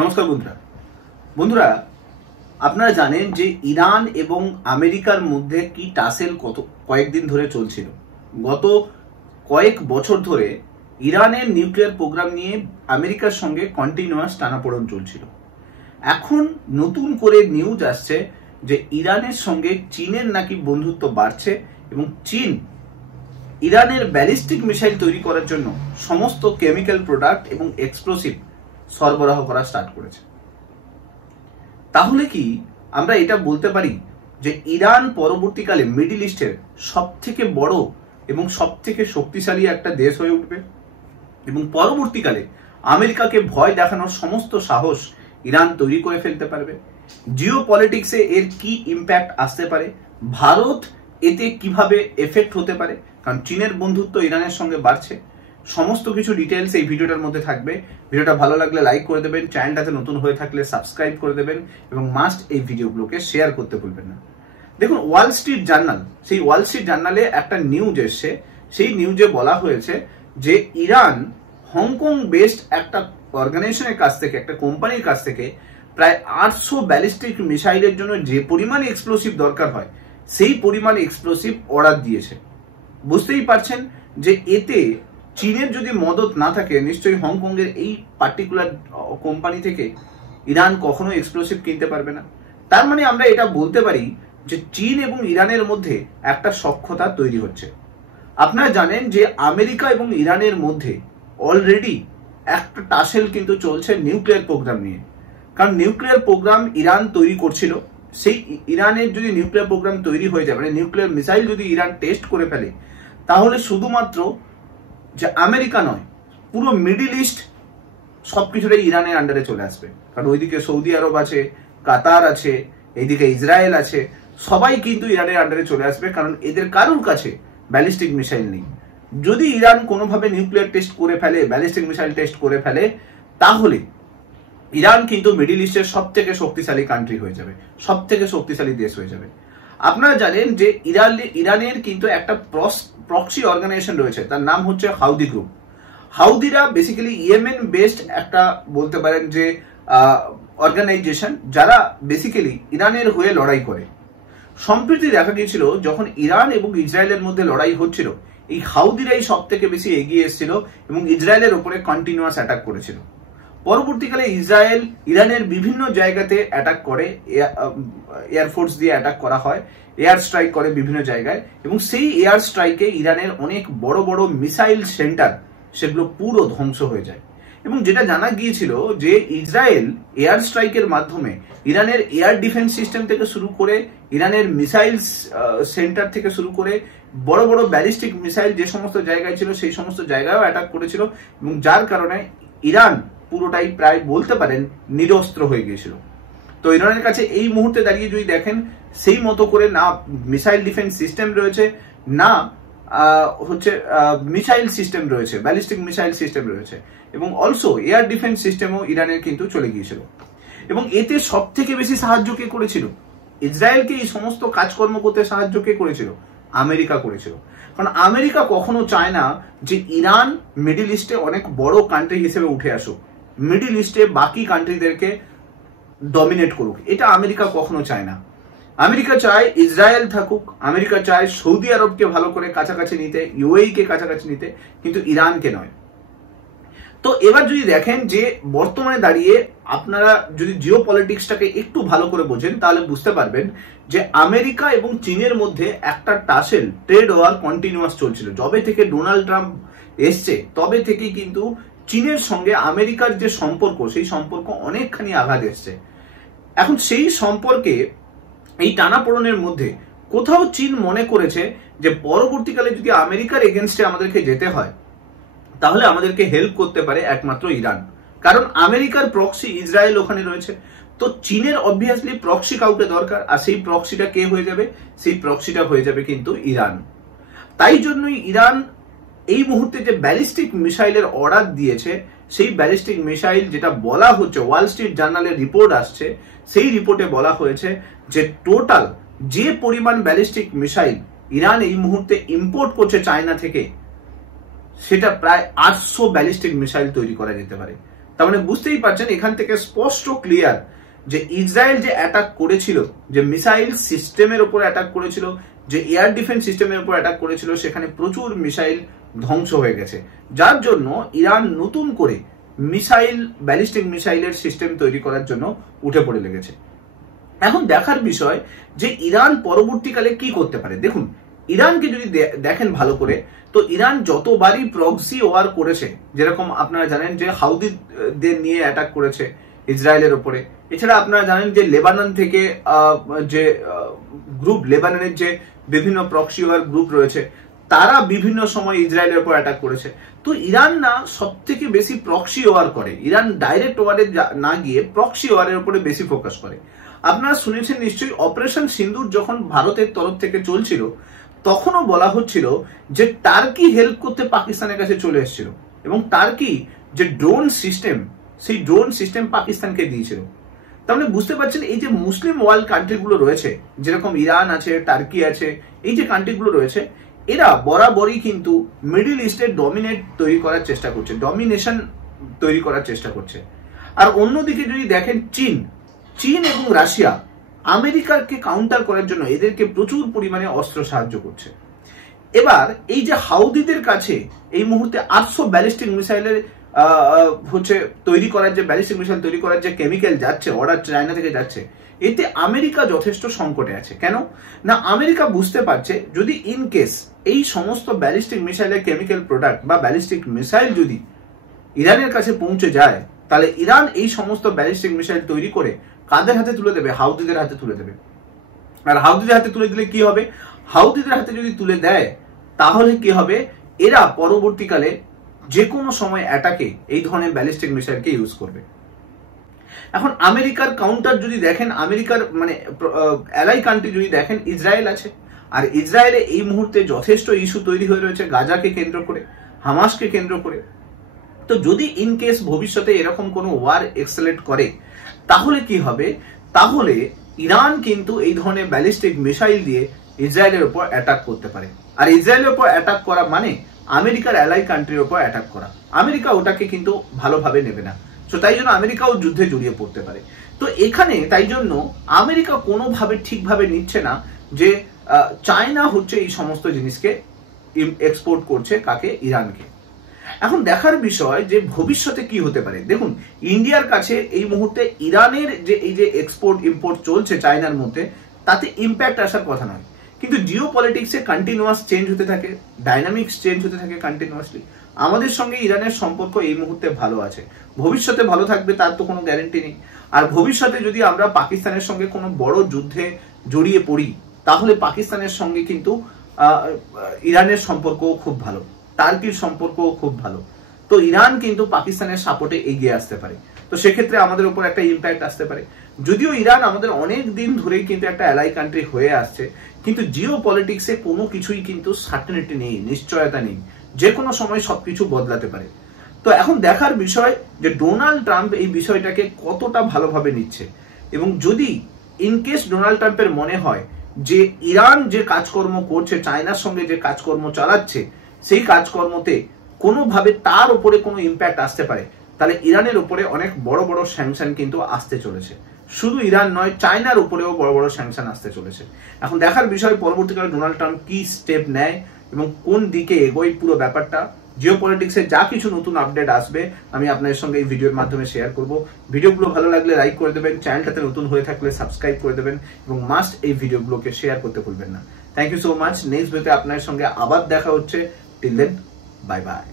নমস্কার বন্ধুরা আপনারা জানেন যে ইরান এবং আমেরিকার মধ্যে কি টাসেল কয়েকদিন ধরে চলছিল। গত কয়েক বছর ধরে ইরানের নিউক্লিয়ার প্রোগ্রাম নিয়ে আমেরিকার সঙ্গে কন্টিনিউয়াস টানাপোড়েন চলছিল। এখন নতুন করে নিউজ আসছে যে ইরানের সঙ্গে চীনের নাকি বন্ধুত্ব বাড়ছে এবং চীন ইরানের ব্যালিস্টিক মিসাইল তৈরি করার জন্য সমস্ত কেমিক্যাল প্রোডাক্ট এবং এক্সপ্লোসিভ সরবরাহ করা স্টার্ট করেছে। তাহলে কি আমরা এটা বলতে পারি যে ইরান পরবর্তীকালে মিডল ইস্টের সব থেকে বড় এবং সব থেকে শক্তিশালী একটা দেশ হয়ে উঠবে এবং পরবর্তীকালে আমেরিকাকে ভয় দেখানোর সমস্ত সাহস ইরান তৈরি করে ফেলতে পারবে? জিও পলিটিক্সে এর কি ইম্প্যাক্ট আসতে পারে? ভারত এতে কিভাবে এফেক্ট হতে পারে? কারণ চীনের বন্ধুত্ব ইরানের সঙ্গে বাড়ছে। সমস্ত কিছু ডিটেলস এই ভিডিওটার মধ্যে থাকবে। ভিডিওটা ভালো লাগলে লাইক করে দেবেন, চ্যানেলটাতে নতুন হয়ে থাকলে সাবস্ক্রাইব করে দেবেন এবং মাস্ট এই ভিডিওগুলোকে শেয়ার করতে ভুলবেন না। দেখুন, ওয়াল স্ট্রিট জার্নাল, সেই ওয়াল স্ট্রিট জার্নালে একটা নিউজ এসছে। সেই নিউজে বলা হয়েছে যে ইরান হংকং বেসড একটা অর্গানাইজেশনের কাছ থেকে, একটা কোম্পানির কাছ থেকে প্রায় 800 ব্যালিস্টিক মিসাইলের জন্য যে পরিমাণে এক্সপ্লোসিভ দরকার হয় সেই পরিমাণে এক্সপ্লোসিভ অর্ডার দিয়েছে। বুঝতেই পারছেন যে এতে চীনের যদি মদত না থাকে, নিশ্চয়ই হংকংয়ের এই পার্টিকুলার কোম্পানি থেকে ইরান কখনো এক্সপ্লোসিভ কিনতে পারবে না। তার মানে আমরা এটা বলতে পারি যে চীন এবং ইরানের মধ্যে একটা সখ্যতা তৈরি হচ্ছে। আপনারা জানেন যে আমেরিকা এবং ইরানের মধ্যে অলরেডি একটা টাসেল কিন্তু চলছে নিউক্লিয়ার প্রোগ্রাম নিয়ে। কারণ নিউক্লিয়ার প্রোগ্রাম ইরান তৈরি করছিল, সেই ইরানের যদি নিউক্লিয়ার প্রোগ্রাম তৈরি হয়ে যায়, মানে নিউক্লিয়ার মিসাইল যদি ইরান টেস্ট করে ফেলে, তাহলে শুধুমাত্র যে আমেরিকা নয়, পুরো মিডল ইস্ট সবকিছুটাই ইরানের আন্ডারে চলে আসবে। কারণ ওইদিকে সৌদি আরব আছে, কাতার আছে, এইদিকে ইসরায়েল আছে, সবাই কিন্তু ইরানের আন্ডারে চলে আসবে। কারণ এদের কারোর কাছে ব্যালিস্টিক মিসাইল নেই। যদি ইরান কোনোভাবে নিউক্লিয়ার টেস্ট করে ফেলে, ব্যালিস্টিক মিসাইল টেস্ট করে ফেলে, তাহলে ইরান কিন্তু মিডল ইস্টের সব থেকে শক্তিশালী কান্ট্রি হয়ে যাবে, সব থেকে শক্তিশালী দেশ হয়ে যাবে। আপনারা জানেন যে ইরানের কিন্তু একটা প্রক্সি অর্গানাইজেশন রয়েছে, তার নাম হচ্ছে হাউদি গ্রুপ। হাউদিরা বেসিক্যালি ইয়েমেন বেসড একটা বলতে পারেন যে অর্গানাইজেশন, যারা বেসিক্যালি ইরানের হয়ে লড়াই করে। সম্প্রতি দেখা গিয়েছিল যখন ইরান এবং ইসরায়েলের মধ্যে লড়াই হচ্ছিল, এই হাউদিরাই সব থেকে বেশি এগিয়ে এসেছিল এবং ইসরায়েলের উপরে কন্টিনিউয়াস অ্যাটাক করেছিল। পরবর্তীকালে ইসরায়েল ইরানের বিভিন্ন জায়গাতে অ্যাটাক করে, এয়ারফোর্স দিয়ে অ্যাটাক করা হয়, এয়ার স্ট্রাইক করে বিভিন্ন জায়গায়, এবং সেই এয়ার স্ট্রাইকে ইরানের অনেক বড় বড় মিসাইল সেন্টার সেগুলো পুরো ধ্বংস হয়ে যায়। এবং যেটা জানা গিয়েছিল যে ইসরায়েল এয়ার স্ট্রাইকের মাধ্যমে ইরানের এয়ার ডিফেন্স সিস্টেম থেকে শুরু করে, ইরানের মিসাইল সেন্টার থেকে শুরু করে, বড় বড় ব্যালিস্টিক মিসাইল যে সমস্ত জায়গায় ছিল সেই সমস্ত জায়গায়ও অ্যাটাক করেছিল, এবং যার কারণে ইরান পুরোটাই প্রায় বলতে পারেন নিরস্ত্র হয়ে গিয়েছিল। তো ইরানের কাছে এই মুহূর্তে দাঁড়িয়ে যদি দেখেন, সেই মতো করে না মিসাইল ডিফেন্স সিস্টেম রয়েছে, না হচ্ছে মিসাইল সিস্টেম রয়েছে, ব্যালিস্টিক মিসাইল সিস্টেম রয়েছে, এবং অলসো এয়ার ডিফেন্স সিস্টেমও ইরানের কিন্তু চলে গিয়েছিল। এবং এতে সব থেকে বেশি সাহায্য কে করেছিল? ইসরায়েলকে এই সমস্ত কাজকর্ম করতে সাহায্য কে করেছিল? আমেরিকা করেছিল। কারণ আমেরিকা কখনো চায় না যে ইরান মিডল ইস্টে অনেক বড় কান্ট্রি হিসেবে উঠে আসুক, মিডল ইস্টে বাকি কান্ট্রিদেরকে ডমিনেট করুক, এটা আমেরিকা কখনো চায় না। আমেরিকা চায় ইসরায়েল থাকুক, আমেরিকা চায় সৌদি আরবকে ভালো করে কাছাকাছি নিতে, ইউএই কে কাছাকাছি নিতে, কিন্তু ইরানকে নয়। তো এবার যদি দেখেন যে বর্তমানে দাঁড়িয়ে আপনারা যদি জিও পলিটিক্সটাকে একটু ভালো করে বোঝেন, তাহলে বুঝতে পারবেন যে আমেরিকা এবং চীনের মধ্যে একটা টাসেল, ট্রেড ওয়ার কন্টিনিউয়াস চলছিল। যবে থেকে ডোনাল্ড ট্রাম্প এসছে তবে থেকেই কিন্তু চীনের সঙ্গে আমেরিকার যে সম্পর্ক, সেই সম্পর্ক অনেকখানি আঘাত এসছে। এখন সেই সম্পর্কে এই টানাপোড়েনের মধ্যে কোথাও চীন মনে করেছে যে পরবর্তীকালে যদি আমেরিকার এগেনস্টে আমাদেরকে যেতে হয়, তাহলে আমাদেরকে হেল্প করতে পারে একমাত্র ইরান। কারণ আমেরিকার প্রক্সি ইসরায়েল ওখানে রয়েছে, তো চীনের অবভিয়াসলি প্রক্সি কাউকে দরকার, আর সেই প্রক্সিটা কে হয়ে যাবে? সেই প্রক্সিটা হয়ে যাবে কিন্তু ইরান। তাই জন্যই ইরান এই মুহূর্তে যে ব্যালিস্টিক মিসাইলের অর্ডার দিয়েছে, সেই ব্যালিস্টিক মিসাইল যেটা বলা হচ্ছে, ওয়াল স্ট্রিট জার্নালের রিপোর্ট আসছে, সেই রিপোর্টে বলা হয়েছে যে টোটাল যে পরিমাণ ব্যালিস্টিক মিসাইল ইরান এই মুহূর্তে ইম্পোর্ট করছে চায়না থেকে, সেটা প্রায় 800 ব্যালিস্টিক মিসাইল তৈরি করা যেতে পারে। তার মানে বুঝতেই পারছেন এখান থেকে স্পষ্ট ক্লিয়ার যে ইসরায়েল যে অ্যাটাক করেছিল, যে মিসাইল সিস্টেমের উপর অ্যাটাক করেছিল, যে এয়ার ডিফেন্স সিস্টেমের উপর অ্যাটাক করেছিল, সেখানে প্রচুর মিসাইল ধ্বংস হয়ে গেছে, যার জন্য ইরান নতুন করে মিসাইল, ব্যালিস্টিক মিসাইলের সিস্টেম তৈরি করার জন্য উঠে পড়ে লেগেছে। এখন দেখার বিষয় যে ইরান পরবর্তীকালে কি করতে পারে। দেখুন, ইরানকে যদি দেখেন ভালো করে, তো ইরান যতবারই প্রক্সি ওয়ার করেছে, যেরকম আপনারা জানেন যে হাউদিদের নিয়ে অ্যাটাক করেছে ইসরায়েলের উপরে, এছাড়া আপনারা জানেন যে লেবানন থেকে যে গ্রুপ, লেবাননের যে বিভিন্ন প্রক্সি ওয়ার গ্রুপ রয়েছে, তারা বিভিন্ন সময় ইসরায়েলের উপর অ্যাটাক করেছে। তো ইরান না সব থেকে বেশি প্রক্সি ওয়ার করে, ইরান ডাইরেক্ট ওয়ারে না গিয়ে প্রক্সি ওয়ারের উপরে বেশি ফোকাস করে। আপনারা শুনেছেন নিশ্চয়ই, অপারেশন সিন্দুর যখন ভারতের তরফ থেকে চলছিল, তখনও বলা হচ্ছিল যে টার্কি হেল্প করতে পাকিস্তানের কাছে চলে এসেছিল, এবং টার্কি যে ড্রোন সিস্টেম, সেই ড্রোন সিস্টেম পাকিস্তানকে দিয়েছিল। তার মানে বুঝতে পারছেন এই যে মুসলিম ওয়ার্ল্ড কান্ট্রিগুলো রয়েছে, যেরকম ইরান আছে, টার্কি আছে, এই যে কান্ট্রিগুলো রয়েছে, এরা বরাবরই কিন্তু মিডল ইস্টের ডমিনেট তৈরি করার চেষ্টা করছে, ডমিনেশন তৈরি করার চেষ্টা করছে। আর অন্যদিকে যদি দেখেন চীন এবং রাশিয়া আমেরিকাকে কাউন্টার করার জন্য এদেরকে প্রচুর পরিমাণে অস্ত্র সাহায্য করছে। এবার এই যে হাউদিদের কাছে এই মুহূর্তে 800 ব্যালিস্টিক মিসাইলের তৈরি করার যে ব্যালিস্টিক মিসাইল তৈরি করার যে কেমিক্যাল যাচ্ছে, অর্ডার চায়না থেকে যাচ্ছে, এতে আমেরিকা যথেষ্ট সংকটে আছে। কেন না, আমেরিকা বুঝতে পারছে যদি ইন কেস এই সমস্ত ব্যালিস্টিক মিসাইলের কেমিক্যাল প্রোডাক্ট বা ব্যালিস্টিক মিসাইল যদি ইরানের কাছে পৌঁছে যায়, তাহলে ইরান এই সমস্ত ব্যালিস্টিক মিসাইল তৈরি করে কাদের হাতে তুলে দেবে? হাউদিদের হাতে তুলে দেবে। আর হাউদিদের হাতে তুলে দিলে কি হবে? হাউদিদের হাতে যদি তুলে দেয়, তাহলে কি হবে? এরা পরবর্তীকালে যে কোনো সময় অ্যাটাকে এই ধরনের ব্যালিস্টিক মিসাইলকে ইউজ করবে। এখন আমেরিকার কাউন্টার যদি দেখেন, আমেরিকার মানে অ্যালাই কান্ট্রি যদি দেখেন, ইসরায়েল আছে। আর ইসরায়েলে এই মুহূর্তে যথেষ্ট ইস্যু তৈরি হয়ে রয়েছে গাজাকে কেন্দ্র করে, হামাসকে কেন্দ্র করে। তো যদি ইন কেস ভবিষ্যতে এরকম কোনো ওয়ার এক্সেলেট করে, তাহলে কি হবে? তাহলে ইরান কিন্তু এই ধরনের ব্যালিস্টিক মিসাইল দিয়ে ইসরায়েলের উপর অ্যাটাক করতে পারে। আর ইসরায়েলের উপর অ্যাটাক করা মানে আমেরিকার অ্যালাই কান্ট্রির উপর অ্যাটাক করা। আমেরিকা ওটাকে কিন্তু ভালোভাবে নেবে না, তো তাই জন্য আমেরিকাও যুদ্ধে জড়িয়ে পড়তে পারে। তো এখানে তাই জন্য আমেরিকা কোনোভাবে ঠিকভাবে নিচ্ছে না যে চায়না হচ্ছে এই সমস্ত জিনিসকে এক্সপোর্ট করছে, কাকে? ইরানকে। এখন দেখার বিষয় যে ভবিষ্যতে কি হতে পারে। দেখুন, ইন্ডিয়ার কাছে এই মুহূর্তে ইরানের যে এই যে এক্সপোর্ট ইম্পোর্ট চলছে চায়নার মধ্যে, তাতে ইম্প্যাক্ট আসার কথা নয়, কিন্তু জিও পলিটিক্সে কন্টিনিউয়াস চেঞ্জ হতে থাকে, ডাইনামিক্স চেঞ্জ হতে থাকে কন্টিনিউয়াসলি। আমাদের সঙ্গে ইরানের সম্পর্ক এই মুহূর্তে ভালো আছে, ভবিষ্যতে ভালো থাকবে তার তো কোনো গ্যারেন্টি নেই। আর ভবিষ্যতে যদি আমরা পাকিস্তানের সঙ্গে কোনো বড় যুদ্ধে জড়িয়ে পড়ি, তাহলে পাকিস্তানের সঙ্গে কিন্তু ইরানের সম্পর্কও খুব ভালো, টার্কির সম্পর্কও খুব ভালো। তো ইরান কিন্তু পাকিস্তানের সাপোর্টে এগিয়ে আসতে পারে, তো সেক্ষেত্রে আমাদের উপর একটা ইম্প্যাক্ট আসতে পারে। যদিও ইরান আমাদের অনেক দিন ধরেই কিন্তু একটা অ্যালাই কান্ট্রি হয়ে আসছে, কিন্তু জিও পলিটিক্সে কোনো কিছুই কিন্তু সার্টেনিটি নেই, নিশ্চয়তা নেই, যে কোনো সময় সবকিছু বদলাতে পারে। তো এখন দেখার বিষয় যে ডোনাল্ড ট্রাম্প এই বিষয়টাকে কতটা ভালোভাবে নিচ্ছে, এবং যদি ইনকেস ডোনাল্ড ট্রাম্পের মনে হয় যে ইরান যে কাজকর্ম করছে, চায়নার সঙ্গে যে কাজকর্ম চালাচ্ছে, সেই কাজকর্মতে কোনোভাবে তার উপরে কোনো ইম্প্যাক্ট আসতে পারে, তাহলে ইরানের উপরে অনেক বড় বড় স্যাংশন কিন্তু আসতে চলেছে। শুধু ইরান নয়, চায়নার উপরেও বড় বড় স্যাংশন আসতে চলেছে। এখন দেখার বিষয় পরবর্তীকালে ডোনাল্ড ট্রাম্প কি স্টেপ নেয় এবং কোন দিকে এগোয় পুরো ব্যাপারটা। জিও পলিটিক্সে যা কিছু নতুন আপডেট আসবে আমি আপনাদের সঙ্গে এই ভিডিওর মাধ্যমে শেয়ার করব। ভিডিওগুলো ভালো লাগলে লাইক করে দেবেন, চ্যানেলটাতে নতুন হয়ে থাকলে সাবস্ক্রাইব করে দেবেন, এবং মাস্ট এই ভিডিওগুলোকে শেয়ার করতে ভুলবেন না। Thank you so much. Next ভিডিওতে আপনাদের সঙ্গে আবার দেখা হচ্ছে। Till then, bye by.